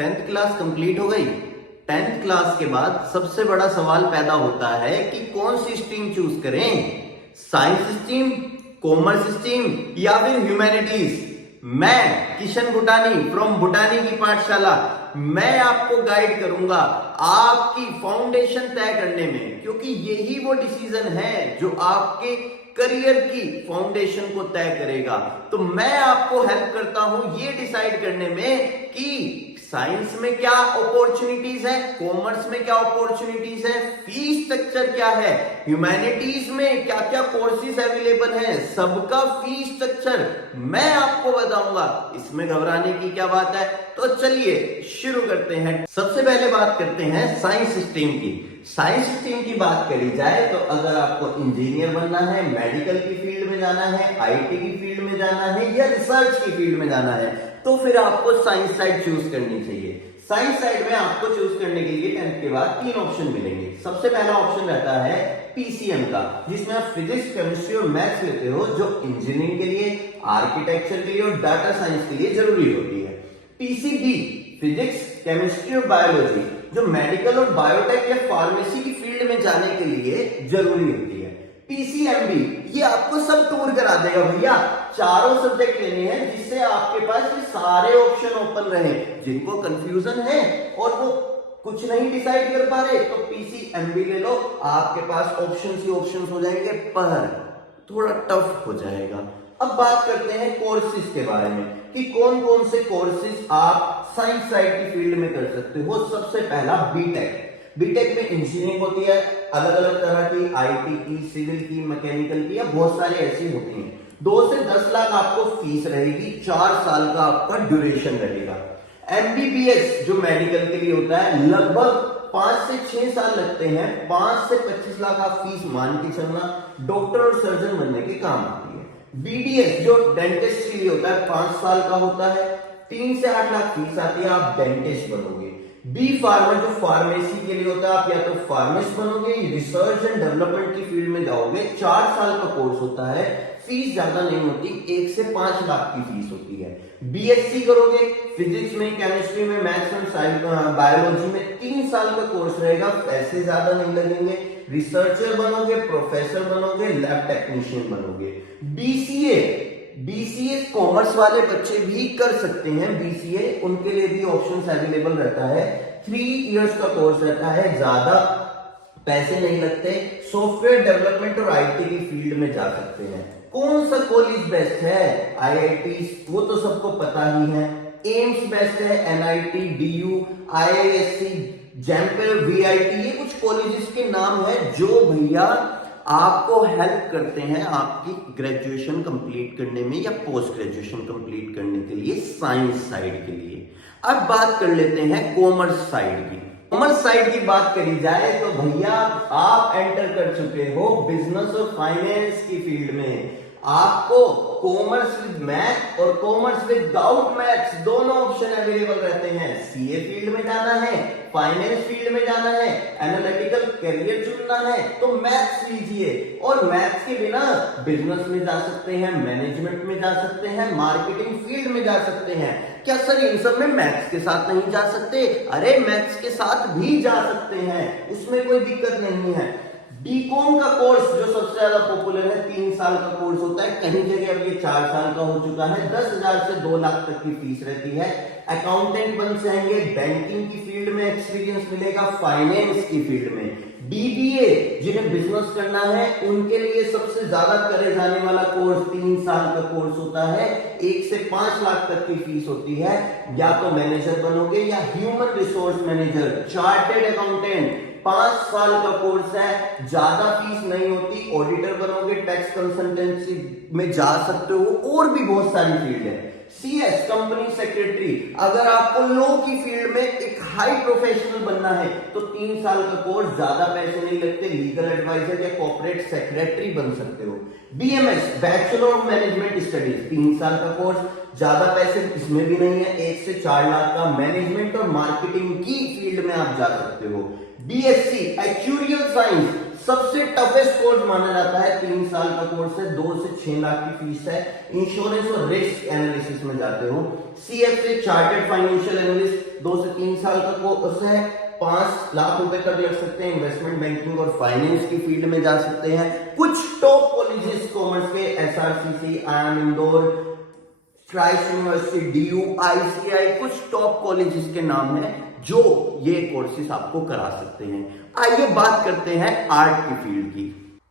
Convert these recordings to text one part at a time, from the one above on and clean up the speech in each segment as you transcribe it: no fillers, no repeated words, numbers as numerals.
Tenth class complete हो गई। Tenth class के बाद सबसे बड़ा सवाल पैदा होता है कि कौन सी स्ट्रीम चूज करें, साइंस स्ट्रीम, कॉमर्स स्ट्रीम या फिर ह्यूमैनिटीज। मैं किशन भूटानी फ्रॉम भूटानी की पाठशाला, मैं आपको गाइड करूंगा आपकी फाउंडेशन तय करने में, क्योंकि यही वो डिसीजन है जो आपके करियर की फाउंडेशन को तय करेगा। तो मैं आपको हेल्प करता हूं ये डिसाइड करने में कि साइंस में क्या अपॉर्चुनिटीज है, कॉमर्स में क्या अपॉर्चुनिटीज है, फीस स्ट्रक्चर क्या है, ह्यूमैनिटीज में क्या क्या कोर्सेज अवेलेबल है, सबका फीस स्ट्रक्चर मैं आपको बताऊंगा। इसमें घबराने की क्या बात है। तो चलिए शुरू करते हैं। सबसे पहले बात करते हैं साइंस स्ट्रीम की। साइंस स्ट्रीम की बात करी जाए तो अगर आपको इंजीनियर बनना है, मेडिकल की फील्ड में जाना है, आईटी की फील्ड में जाना है या रिसर्च की फील्ड में जाना है तो फिर आपको साइंस साइड चूज करनी चाहिए। साइंस साइड में आपको चूज करने के लिए 10th के बाद 3 ऑप्शन मिलेंगे। सबसे पहला ऑप्शन रहता है पीसीएम का, जिसमें आप फिजिक्स, केमिस्ट्री और मैथ्स लेते हो, जो इंजीनियरिंग के लिए, आर्किटेक्चर के लिए और डाटा साइंस के लिए जरूरी होती है। पीसीबी फिजिक्स, केमिस्ट्री और बायोलॉजी, जो मेडिकल और बायोटेक या फार्मेसी की फील्ड में जाने के लिए जरूरी होती है। पीसीएमबी ये आपको सब टूर करा देगा भैया, चारों सब्जेक्ट लेने हैं जिससे आपके पास ये सारे ऑप्शन ओपन रहे। जिनको कंफ्यूजन है और वो कुछ नहीं डिसाइड कर पा रहे तो पीसीएमबी ले लो, आपके पास ऑप्शन ही ऑप्शन हो जाएंगे, पर थोड़ा टफ हो जाएगा। अब बात करते हैं कोर्सेज के बारे में कि कौन कौन से कोर्सेज आप साइंस साइड की फील्ड में कर सकते हो। सबसे पहला बीटेक। बीटेक में इंजीनियरिंग होती है, अलग अलग तरह की, आईटी की, सिविल की, मैकेनिकल की, या बहुत सारी ऐसी होती हैं। 2 से 10 लाख आपको फीस रहेगी, 4 साल का आपका ड्यूरेशन रहेगा। एमबीबीएस जो मेडिकल के लिए होता है, लगभग 5 से 6 साल लगते हैं, 5 से 25 लाख आप फीस मान के चलना, डॉक्टर और सर्जन बनने के काम आती है। बीडीएस जो डेंटिस्ट के लिए होता है, 5 साल का होता है, 3 से 8 लाख फीस आती है, आप डेंटिस्ट बनोगे। बी फार्मा जो फार्मेसी के लिए होता है, आप या तो फार्मेसिस्ट बनोगे, रिसर्च एंड डेवलपमेंट की फील्ड में जाओगे, 4 साल का कोर्स होता है, फीस ज्यादा नहीं होती, 1 से 5 लाख की फीस होती है। बीएससी करोगे फिजिक्स में, केमिस्ट्री में, मैथ्स में, बायोलॉजी में, 3 साल का कोर्स रहेगा, पैसे ज्यादा नहीं लगेंगे। रिसर्चर बनोगे, प्रोफेसर बनोगे, लैब टेक्नीशियन बनोगे। बीसीए कॉमर्स वाले बच्चे भी कर सकते हैं बीसीए, उनके लिए भी ऑप्शंस अवेलेबल रहता है। 3 इयर्स का कोर्स रहता है, ज्यादा पैसे नहीं लगते, सॉफ्टवेयर डेवलपमेंट और आईटी की फील्ड में जा सकते हैं। कौन सा कॉलेज बेस्ट है? आईआईटी वो तो सबको पता ही है, एम्स बेस्ट है, एनआईटी, डीयू, आईआईएससी, जैमपेल, वीआईटी, ये कुछ कॉलेजेस के नाम है जो भैया आपको हेल्प करते हैं आपकी ग्रेजुएशन कंप्लीट करने में या पोस्ट ग्रेजुएशन कंप्लीट करने के लिए, साइंस साइड के लिए। अब बात कर लेते हैं कॉमर्स साइड की। कॉमर्स साइड की बात करी जाए तो भैया आप एंटर कर चुके हो बिजनेस और फाइनेंस की फील्ड में। आपको कॉमर्स विद मैथ और कॉमर्स विदाउट मैथ्स दोनों ऑप्शन अवेलेबल रहते हैं। सीए फील्ड में जाना है, फाइनेंस फील्ड में जाना है, एनालिटिकल करियर चुनना है तो मैथ्स लीजिए, और मैथ्स के बिना बिजनेस में जा सकते हैं, मैनेजमेंट में जा सकते हैं, मार्केटिंग फील्ड में जा सकते हैं। क्या सर इन सब में मैथ्स के साथ नहीं जा सकते? अरे मैथ्स के साथ भी जा सकते हैं, उसमें कोई दिक्कत नहीं है। बीकॉम का कोर्स जो सबसे ज्यादा पॉपुलर है, 3 साल का कोर्स होता है, कहीं जगह अब ये 4 साल का हो चुका है, 10,000 से 2 लाख तक की फीस रहती है। अकाउंटेंट बन जाएंगे, बैंकिंग की फील्ड में एक्सपीरियंस मिलेगा, फाइनेंस की फील्ड में। बीबीए जिन्हें बिजनेस करना है उनके लिए सबसे ज्यादा करे जाने वाला कोर्स 3 साल का कोर्स होता है, 1 से 5 लाख तक की फीस होती है। या तो मैनेजर बनोगे या human resource manager, chartered accountant, 5 साल का कोर्स है, ज्यादा फीस नहीं होती। ऑडिटर बनोगे, टैक्स कंसल्टेंसी में जा सकते हो, और भी बहुत सारी फील्ड है। सीएस कंपनी सेक्रेटरी, अगर आपको लॉ की फील्ड में एक हाई प्रोफेशनल बनना है तो 3 साल का कोर्स, ज्यादा पैसे नहीं लगते, लीगल एडवाइजर या कॉर्पोरेट सेक्रेटरी बन सकते हो। BMS bachelor of management studies, 3 साल का कोर्स, ज्यादा पैसे इसमें भी नहीं है, 1 से 4 लाख का, मैनेजमेंट और मार्केटिंग की फील्ड में आप जा सकते हो। बीएससी एक्चुरियल साइंस, सबसे टफेस्ट कोर्स माना जाता है, 3 साल का कोर्स है, 2 से 6 लाख की फीस है, इंश्योरेंस और रिस्क एनालिसिस में जाते हो। सीएफए चार्टर्ड फाइनेंशियल एनालिस्ट 2 से 3 साल का कोर्स है, 5 लाख रुपए तक लग सकते हैं, इन्वेस्टमेंट बैंकिंग और फाइनेंस की फील्ड में जा सकते हैं। कुछ टॉप कॉलेजेस कॉमर्स के SRCC, IIM Indore, Christ university, DU, ICI, कुछ टॉप कॉलेजेस के नाम हैं जो ये कोर्सेज आपको करा सकते हैं। आइए बात करते हैं आर्ट की फील्ड की।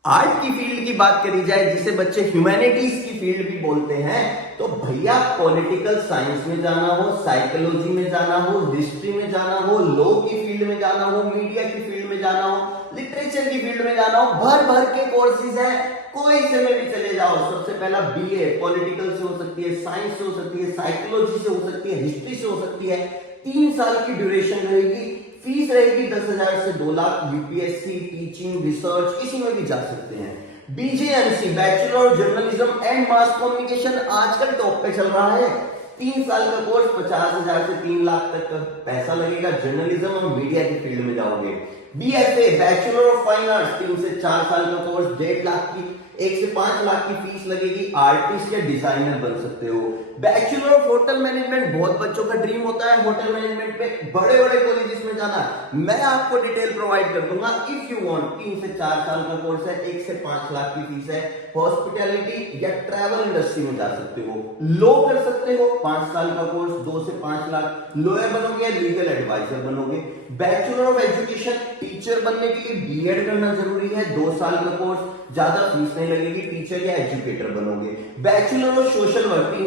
आर्ट की फील्ड की बात करी जाए, जिसे बच्चे ह्यूमैनिटीज की फील्ड भी बोलते हैं, तो भैया पॉलिटिकल साइंस में जाना हो, साइकोलॉजी में जाना हो, हिस्ट्री में जाना हो, लॉ की फील्ड में जाना हो, मीडिया की फील्ड में जाना हो, लिटरेचर की फील्ड में जाना हो, भर भर के कोर्सेज हैं, कोई से में भी चले जाओ। सबसे पहला बीए पॉलिटिकल से हो सकती है, साइंस से हो सकती है, साइकोलॉजी से हो सकती है, हिस्ट्री से हो सकती है। 3 साल की ड्यूरेशन रहेगी, फीस रहेगी 10,000 से 2 लाख। यूपीएससी, टीचिंग, रिसर्च, किसी में भी जा सकते हैं। BJMC bachelor of journalism and mass communication आजकल टॉप पे चल रहा है। 3 साल का कोर्स, 50,000 से 3 लाख तक का पैसा लगेगा। जर्नलिज्म और मीडिया की फील्ड में जाओगे। BFA bachelor of fine arts 3 से 4 साल का कोर्स, 1.5 लाख की, 1 से 5 लाख की फीस लगेगी। आर्टिस्ट या डिजाइनर बन सकते हो। बैचलर ऑफ होटल मैनेजमेंट, बहुत बच्चों का ड्रीम होता है होटल मैनेजमेंट पे बड़े बड़े कॉलेजेस में जाना। मैं आपको डिटेल प्रोवाइड कर दूंगा इफ यू वांट। 3 से 4 साल का कोर्स है, 1 से 5 लाख की फीस है। हॉस्पिटैलिटी या ट्रैवल इंडस्ट्री में जा सकते हो। लॉ कर सकते हो, 5 साल का कोर्स, 2 से 5 लाख। लॉयर बनोगे, लीगल एडवाइजर बनोगे। बैचलर ऑफ एजुकेशन, टीचर बनने के लिए बीएड करना जरूरी है, 2 साल का कोर्स, ज्यादा फीस नहीं लगेगी, टीचर या एजुकेटर बनोगे। बैचलर ऑफ सोशल वर्क,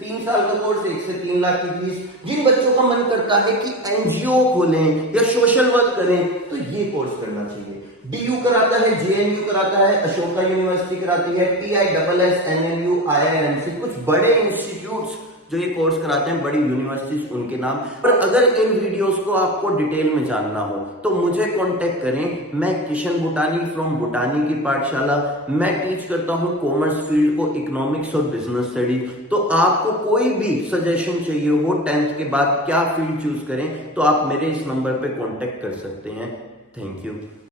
3 साल का कोर्स, 1 से 3 लाख की फीस। जिन बच्चों का मन करता है कि एनजीओ खोलें या सोशल वर्क करें, तो ये कोर्स करना चाहिए। डीयू कराता है, जेएनयू कराता है, अशोका यूनिवर्सिटी कराती है, टीआईएसएस, एनएलयू, आईआईएमसी, कुछ बड़े इंस्टीट्यूट्स जो ये कोर्स कराते हैं, बड़ी यूनिवर्सिटीज, उनके नाम। पर अगर इन वीडियोस को आपको डिटेल में जानना हो तो मुझे कांटेक्ट करें। मैं किशन बुटानी फ्रॉम बुटानी की पाठशाला, मैं टीच करता हूं कॉमर्स फील्ड को, इकोनॉमिक्स और बिजनेस स्टडीज। तो आपको कोई भी सजेशन चाहिए हो 10th के बाद क्या फील्ड चूज करें, तो आप मेरे इस नंबर पे कांटेक्ट कर सकते हैं। Thank you.